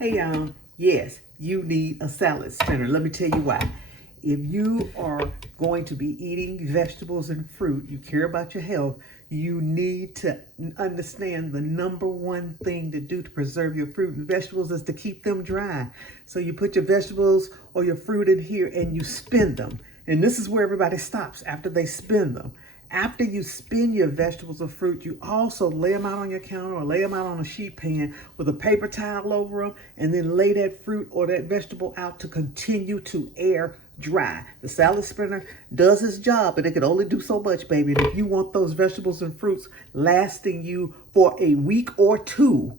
Hey y'all, yes, you need a salad spinner. Let me tell you why. If you are going to be eating vegetables and fruit, you care about your health, you need to understand the number one thing to do to preserve your fruit and vegetables is to keep them dry. So you put your vegetables or your fruit in here and you spin them. And this is where everybody stops after they spin them. After you spin your vegetables or fruit, you also lay them out on your counter or lay them out on a sheet pan with a paper towel over them, and then lay that fruit or that vegetable out to continue to air dry. The salad spinner does its job, but it can only do so much, baby. And if you want those vegetables and fruits lasting you for a week or two,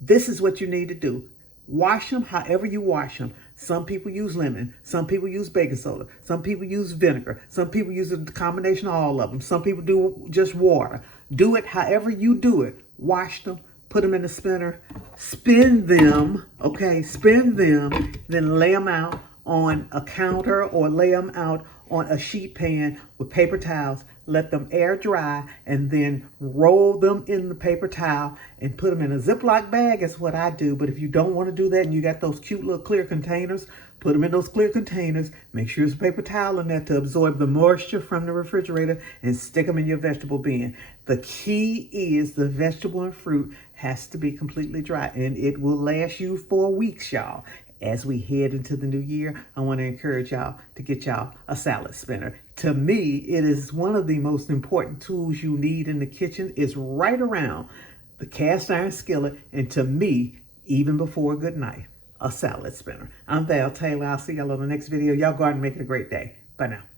this is what you need to do. Wash them however you wash them. Some people use lemon. Some people use baking soda. Some people use vinegar. Some people use a combination of all of them. Some people do just water. Do it however you do it. Wash them. Put them in the spinner. Spin them. Okay, spin them. Then lay them out on a counter or lay them out on a sheet pan with paper towels. Let them air dry and then roll them in the paper towel and put them in a Ziploc bag is what I do. But if you don't want to do that and you got those cute little clear containers, put them in those clear containers. Make sure there's a paper towel in there to absorb the moisture from the refrigerator and stick them in your vegetable bin. The key is the vegetable and fruit has to be completely dry, and it will last you for weeks, y'all. As we head into the new year, I want to encourage y'all to get y'all a salad spinner. To me, it is one of the most important tools you need in the kitchen. It's right around the cast iron skillet, and to me, even before a good night, a salad spinner. I'm Val Taylor. I'll see y'all on the next video. Y'all go out and make it a great day. Bye now.